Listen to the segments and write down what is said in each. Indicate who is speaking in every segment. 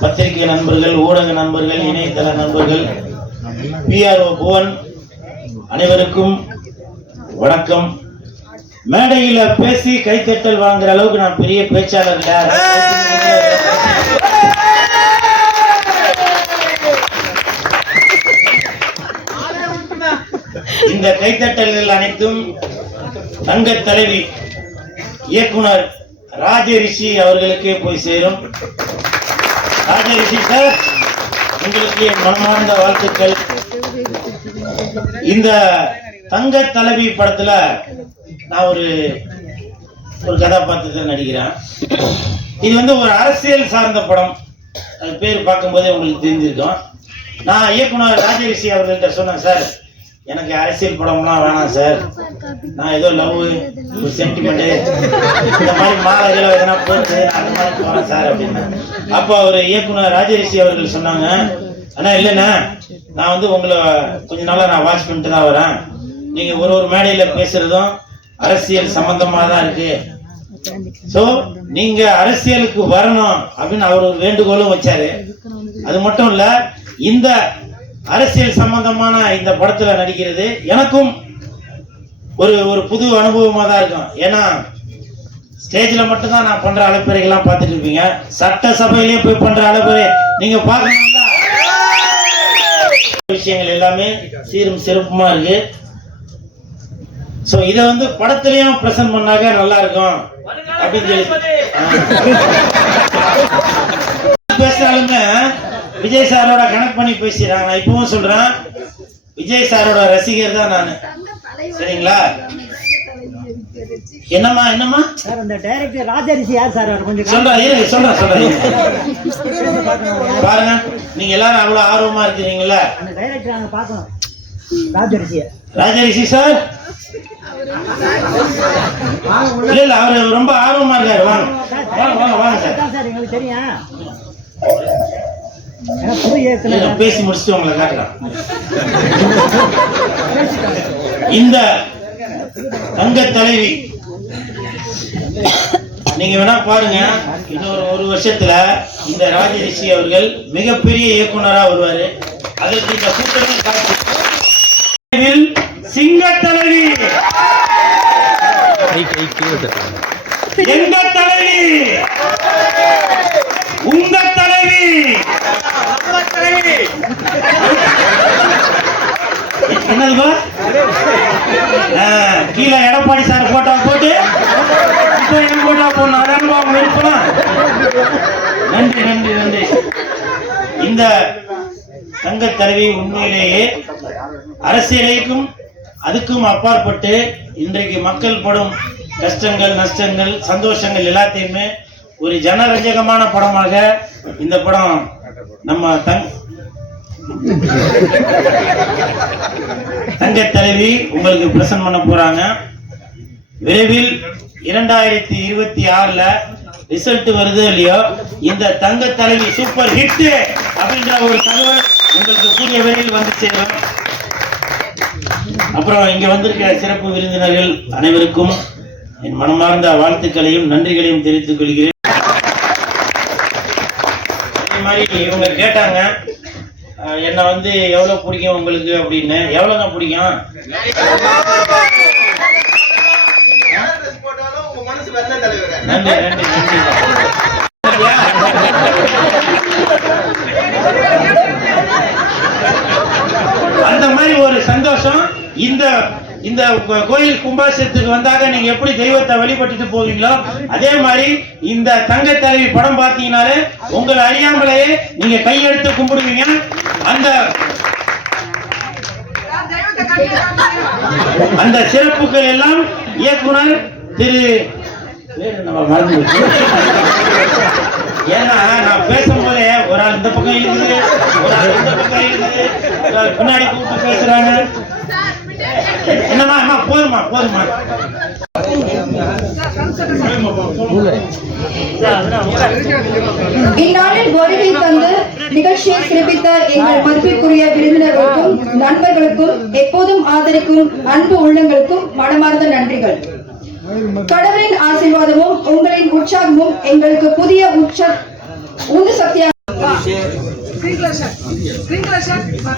Speaker 1: பத்திரிகை நண்பர்கள் ஊடக நண்பர்கள் இணையதள நண்பர்கள் பிஆர்ஓ புவன் அனைவருக்கும் வணக்கம். மேடையில பேசி கைத்தட்டல் வாங்குற அளவுக்கு நான் பெரிய பேச்சாளர் இந்த கைத்தட்டல்கள் அனைத்தும் தங்க தலைவி இயக்குனர் ராஜரிஷி அவர்களுக்கே போய் சேரும். ராஜரிஷி சார் உங்களுக்கு என் மனமார்ந்த வாழ்த்துக்கள். இந்த தங்க தலைவி படத்துல நான் ஒரு ஒரு கதாபாத்திரத்தில் நடிக்கிறேன். இது வந்து ஒரு அரசியல் சார்ந்த படம். அது பேர் பார்க்கும்போதே உங்களுக்கு தெரிஞ்சிருக்கும். நான் இயக்குனர் ராஜரிஷி அவர்கள்ட்ட சொன்னேன் சார் எனக்கு அரசியல் படம்லாம் வேணாம் சார். நான் ஏதோ லவ் ஒரு சென்டிமெண்ட்டு இந்த மாதிரி மாலைகளை எதனா போட்டு அந்த மாதிரி போகிறேன் சார் அப்படின்னு. அப்போ அவர் இயக்குனர் ராஜரிஷி அவர்கள் சொன்னாங்க ஆனால் இல்லைண்ணா நான் வந்து உங்களை கொஞ்ச நாளாக நான் வாட்ச் பண்ணிட்டு தான் வரேன். நீங்கள் ஒரு ஒரு மேடையில் பேசுகிறதும் அரசியல் சம்மந்தமாக தான் இருக்குது ஸோ நீங்கள் அரசியலுக்கு வரணும் அப்படின்னு அவர் ஒரு வேண்டுகோளும் வச்சாரு. அது மட்டும் இல்லை இந்த அரசியல் சம்பந்தமான இந்த படத்துல நடிக்கிறது எனக்கும் ஒரு ஒரு புது அனுபவமா தான் இருக்கும். ஏன்னா ஸ்டேஜ்ல மட்டும்தான் நான் பண்ற அழைப்பறைகள்லாம் பார்த்துட்டு இருப்பீங்க. சட்டசபையிலேயே போய் பண்ற அழைப்பறை நீங்க பார்க்கணும்ல? விஷயங்கள் எல்லாமே சீரும் சிறப்புமா இருக்கு. சோ இத வந்து படத்துலயும் பிரசன்ட் பண்ணாக்க நல்லா இருக்கும். அப்படின்னு சொல்லி. பேசினாலுமே விஜய் சாரோட கனெக்ட் பண்ணி பேசிடுறாங்க நான் இப்பவும் சொல்றேன் விஜய் சாரோட ரசிகர் தான் நானு. சரிங்களா? என்னம்மா என்னம்மா?
Speaker 2: சார் அந்த டைரக்டர் ராஜரிஷி யார் சார்? அவர் கொஞ்சம்
Speaker 1: சொல்றேன் இரு, சொல்றேன் சொல்றேன். பாருங்க நீங்க எல்லாரும் அவ்வளவு ஆர்வமா இருக்கிறீங்களா
Speaker 2: அந்த டைரக்டர் நாங்க பார்க்கணும். ராஜரிஷிய
Speaker 1: ராஜரிஷி சார்? இல்ல இல்ல அவரு ரொம்ப ஆர்வமா இருக்காரு. வாங்க. வாங்க வாங்க வாங்க சார்
Speaker 2: எங்களுக்கு தெரியும்.
Speaker 1: பேசி முடிச்சுட்டு உங்களை காட்டுறேன். இந்த தங்க தலைவி நீங்க வேணா பாருங்க இன்னொரு ஒரு வருஷத்துல இந்த ராஜரிஷி அவர்கள் மிகப்பெரிய இயக்குனரா வருவாரு. அதற்கு இந்த காட்சி இதில் சிங்க தலைவி. எங்க தலைவி? உங்க தலைவி. என்னதுப்பா ஆ, கீழே எடப்பாடி சார் போட்டோ போட்டு இப்போ என் போட்டோ போடணும். அதான் உங்க நன்றி நன்றி நன்றி. இந்த தங்க தலைவி உண்மையிலேயே அரசியலைக்கும் அதுக்கும் அப்பாற்பட்டு இன்றைக்கு மக்கள் படும் கஷ்டங்கள் நஷ்டங்கள் சந்தோஷங்கள் எல்லாத்தையுமே ஒரு ஜனரஞ்சகமான படமாக இந்த படம் நம்ம தங் தங்க தலைவி உங்களுக்கு பிரசன்ட் பண்ண போறாங்க. விரைவில் இரண்டாயிரத்தி இருபத்தி ஆறுல ரிசல்ட் வருது இல்லையோ இந்த தங்க தலைவி சூப்பர் ஹிட் அப்படின்ற ஒரு தகவல் உங்களுக்கு கூடிய விரைவில் வந்து சேரும். அப்புறம் இங்க வந்திருக்கிற சிறப்பு விருந்தினர்கள் அனைவருக்கும் என் மனமார்ந்த வாழ்த்துக்களையும் நன்றிகளையும் தெரிவித்துக் கொள்கிறேன் அதே மாதிரி இவங்க கேட்டாங்க என்னை என்ன வந்து எவ்வளவு பிடிக்கும் உங்களுக்கு? அப்படின்னு. எவ்வளவுங்க பிடிக்கும்? நன்றி நன்றி நன்றி. அந்த மாதிரி ஒரு சந்தோஷம். இந்த இந்த கோயில் கும்பாசத்துக்கு வந்தாக நீங்க எப்படி தெய்வத்தை வழிபட்டுட்டு போவீங்களோ அதே மாதிரி இந்த தங்க தலைவி படம் பார்த்தீங்கனாலே உங்களை அறியாமலேயே நீங்க கையெடுத்து கும்பிடுவீங்க. அந்த அந்த சிறப்புகள் எல்லாம் இயக்குனர் திரு ஏன்னா நான் பேசும்போதே ஒரு ஆள் இந்த பக்கம் இருக்குது ஒரு ஆள் இந்த பக்கம் இருக்குது பின்னாடி கூப்பிட்டு பேசுறாங்க. என்னம்மா போதுமா போதுமா
Speaker 3: இந்நாளில் வருகை தந்து நிகழ்ச்சியை சிறப்பித்த எங்கள் மதிப்பிற்குரிய விருந்தினர்களுக்கும் நண்பர்களுக்கும் எப்போதும் ஆதரிக்கும் அன்பு உள்ளங்களுக்கும் மனமார்ந்த நன்றிகள். கடவுளின் ஆசீர்வாதமும் உங்களின் உற்சாகமும் எங்களுக்கு புதிய உச்ச உந்து சக்தியாக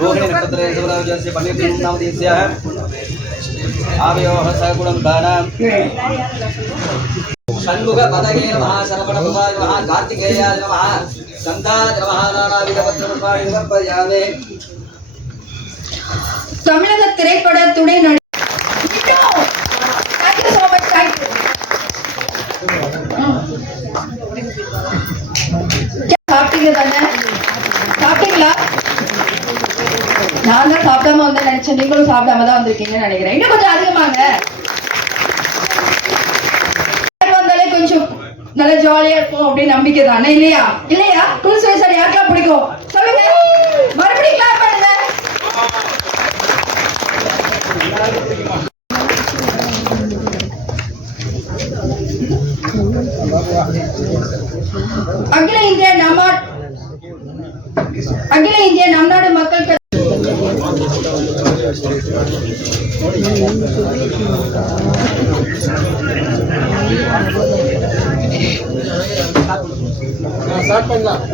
Speaker 4: रोहिणी नक्षत्रे शिवराजस्य पण्डितं नामधेयस्याः आवयोः सगुणं बाणां षण्मुख पदगे नमः शरवणकुमार नमः कार्तिकेयाय नमः स्कन्दाय नमः नानाविधपत्रपुष्पाणि समर्पयामि
Speaker 3: தமிழக திரைப்பட துணை நடி Thank you so much, thank you. நீங்களும் சாப்பிடாம தான் வந்திருக்கீங்கன்னு நினைக்கிறேன். இன்னும் கொஞ்சம் அதிகமாங்க. வந்தாலே கொஞ்சம் நல்ல ஜாலியா இருக்கும் அப்படின்னு நம்பிக்கை தானே இல்லையா? இல்லையா? ஸ்டார்ட் பண்ணலாம்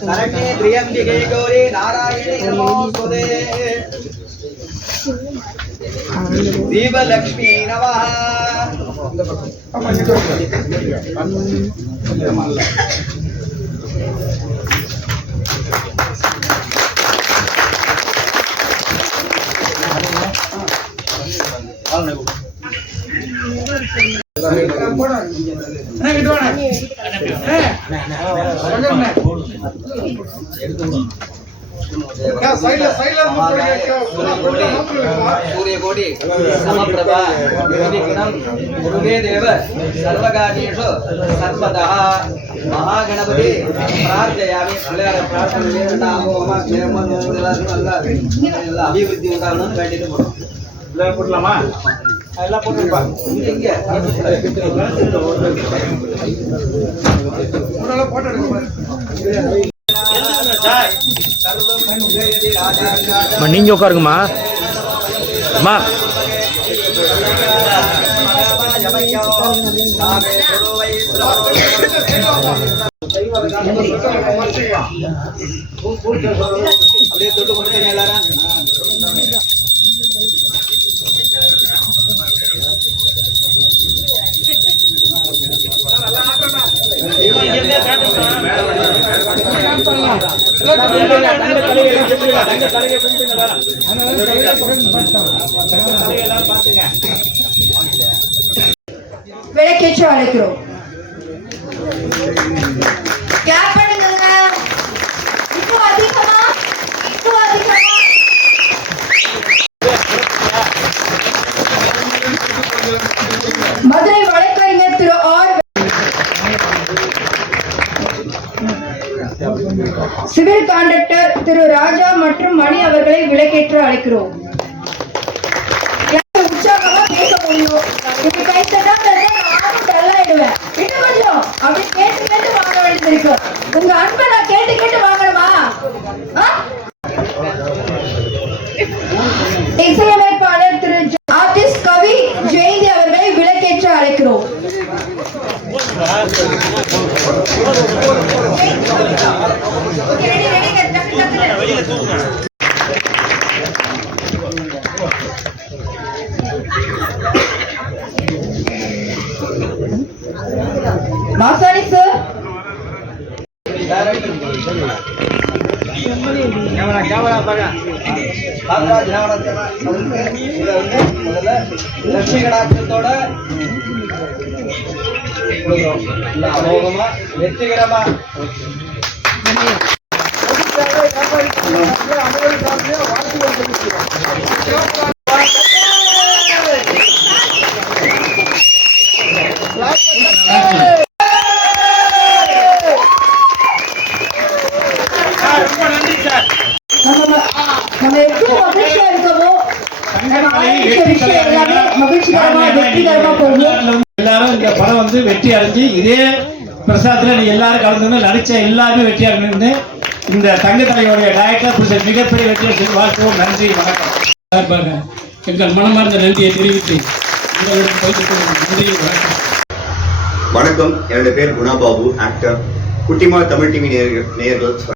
Speaker 4: சரகே பிரியம்பிகை கௌரி நாராயணி நமோஸ்துதே தீபலக்ஷ்மி நமஹ. எடுத்து சூரியகோடி சமப்பிரபா நிதிகுணம் குருவே தேவ சர்வகாரியேஷு சர்வதா மகாகணபதி பிரார்த்தயாமி. பிள்ளையார பிரார்த்தனை நாம க்ஷேமம் எல்லாருக்கும் நல்லா அபிவிருத்தி உண்டாகணும்னு வேண்டிட்டு போனோம்
Speaker 1: பிள்ளையார் போடலாமா எல்லாம் போட்டுருப்பா.
Speaker 4: இங்கே
Speaker 5: போட்டோ நீங்க உட்காருங்கம்மா. அம்மா
Speaker 4: அப்படியே தொட்டு கொடுத்தீங்க எல்லாரும்
Speaker 3: அழைக்கிறோம் கிளாப் திரு ராஜா மற்றும் மணி அவர்களை விளக்கேற்று அழைக்கிறோம். உற்சாகமா பேச முடியும் இப்படி கை நானும் இன்னும் கொஞ்சம் அப்படி கேட்டு கேட்டு வாங்க வேண்டியது இருக்கு உங்க அன்பை நான் கேட்டு கேட்டு வாங்கணுமா? இசையமைப்பாளர் திரு ஆர்டிஸ்ட் கவி ஜெயந்தி அவர்களை விளக்கேற்று அழைக்கிறோம். Okay, ready, ready, Masani sir
Speaker 4: camera camera பாருங்க. பாலராஜ் இதை வந்து முதல்ல லட்சுமி கடாட்சத்தோட அமோகமா வெற்றிகரமா
Speaker 1: சார் ரொம்ப நன்றி சார்
Speaker 3: நம்ம நம்ம எப்படி மகிழ்ச்சியா இருக்கவோ நம்ம ஆரம்பிச்ச விஷயம் எல்லாமே மகிழ்ச்சிகரமா வெற்றிகரமா போகும்
Speaker 1: எல்லாரும் இந்த படம் வந்து வெற்றி அடைஞ்சு இதே பிரசாதத்துல நீ எல்லாரும் கலந்து நடிச்ச எல்லாருமே வெற்றி அடைந்து இந்த தங்க தலைவருடைய டைரக்டர் புருஷன் மிகப்பெரிய வெற்றியை சொல்லி வாழ்த்துவோம் நன்றி வணக்கம்.
Speaker 6: சார்பாக எங்கள் மனமார்ந்த நன்றியை தெரிவித்து வணக்கம்.
Speaker 7: வணக்கம். என்னோட பேர் குணா பாபு ஆக்டர் குட்டிமா தமிழ் டிவி நேயர்கள் நேயர்கள்